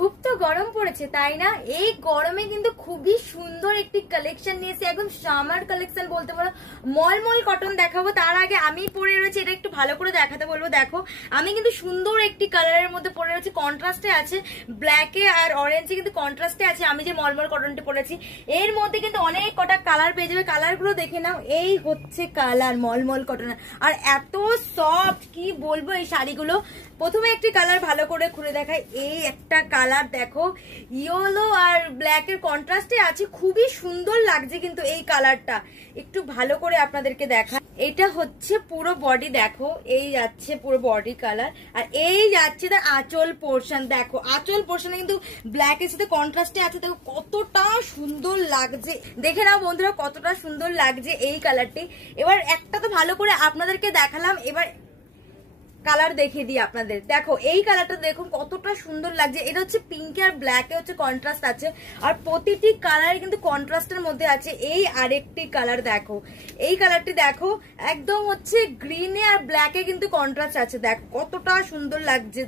খুব তো গরম পড়েছে তাই না? এই গরমে কিন্তু খুবই সুন্দর একটি কালেকশন নিয়েছি, একদম সামার কালেকশন বলতে পারো। মলমল কটন দেখাবো, তার আগে আমি পরে রয়েছি, এটা একটু ভালো করে দেখাতে বলবো। দেখো আমি কিন্তু সুন্দর একটি কালারের মধ্যে পরে রয়েছি, কন্ট্রাস্টে আছে, ব্ল্যাকে আর অরেঞ্জে কিন্তু কন্ট্রাস্টে আছে। আমি যে মলমল কটনটি পরেছি এর মধ্যে কিন্তু অনেক কটা কালার পেয়ে যাবে, কালারগুলো দেখে নাও। এই হচ্ছে কালার মলমল কটন, আর এত সফট কি বলবো এই শাড়িগুলো। প্রথমে একটি কালার ভালো করে খুলে দেখাই। এই একটা কালার দেখো, ইয়েলো আর ব্ল্যাক এর কন্ট্রাস্টে আছে, খুবই সুন্দর লাগছে কিন্তু এই কালারটা। একটু ভালো করে আপনাদেরকে দেখা, এটা হচ্ছে পুরো বডি, দেখো এই যাচ্ছে পুরো বডি কালার, আর এই যাচ্ছে তার আঁচল পোর্শন। দেখো আঁচল পোর্শনে কিন্তু ব্ল্যাক এর সাথে কন্ট্রাস্টে আছে, দেখো কতটা সুন্দর লাগছে। দেখে নাও বন্ধুরা কতটা সুন্দর লাগছে এই কালারটি। এবার একটা তো ভালো করে আপনাদেরকে দেখালাম, এবার কালার দেখিয়ে দিই আপনাদের। দেখো এই কালারটা দেখুন কতটা সুন্দর লাগছে। এটা হচ্ছে পিঙ্ক আর ব্ল্যাকে হচ্ছে কন্ট্রাস্ট আছে, আর প্রতিটি কালার কিন্তু কন্ট্রাস্টের মধ্যে আছে। এই আরেকটি কালার দেখো, এই কালারটি দেখো একদম হচ্ছে গ্রিনে আর ব্ল্যাকে কিন্তু কন্ট্রাস্ট আছে, দেখো কতটা সুন্দর লাগছে।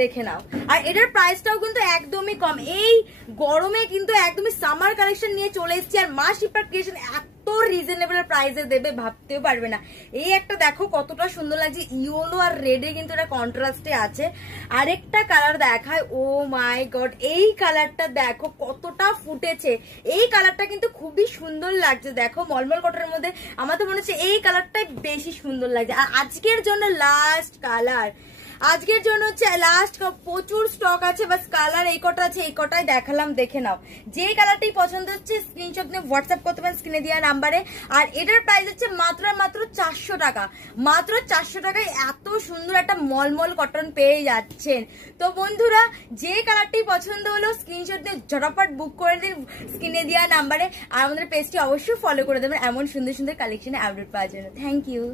দেখে নাও, আর এটার প্রাইসটাও কিন্তু একদমই কম। এই গরমে কিন্তু একদমই সামার কালেকশন নিয়ে চলে এসেছি, আর মা শিপার ক্রিয়েশন এত রিজনেবল প্রাইসে দেবে ভাবতেও পারবে না। এই একটা দেখো কতটা সুন্দর লাগছে, ইয়েলো আর রেডে কিন্তু এটা কন্ট্রাস্টে আছে। আরেকটা কালার দেখায়, ও মাই গড, এই কালারটা দেখো কতটা ফুটেছে। এই কালারটা কিন্তু খুবই সুন্দর লাগছে। দেখো মলমল কটনের মধ্যে আমার তো মনে হচ্ছে এই কালারটাই বেশি সুন্দর লাগছে। আর আজকের জন্য লাস্ট কালার, আজকের জন্য হচ্ছে লাস্ট, প্রচুর স্টক আছে, বাস কালার এই কটা আছে, এই কটাই দেখালাম। দেখে নাও, যে কালারটি পছন্দ হচ্ছে স্ক্রিনশট নিয়ে হোয়াটসঅ্যাপ করতে পারেন স্ক্রিনে দেওয়া নাম্বারে। আর এটার প্রাইস হচ্ছে মাত্র 400 টাকা, মাত্র 400 টাকায় এত সুন্দর একটা মলমল কটন পেয়ে যাচ্ছেন। তো বন্ধুরা যে কালারটি পছন্দ হলো স্ক্রিনশট দিয়ে ঝটাপট বুক করে দিন স্ক্রিনে দেওয়া নাম্বারে, আর আমাদের পেজটি অবশ্যই ফলো করে দেবেন এমন সুন্দর সুন্দর কালেকশনে আপডেট পাওয়ার জন্য। Thank you.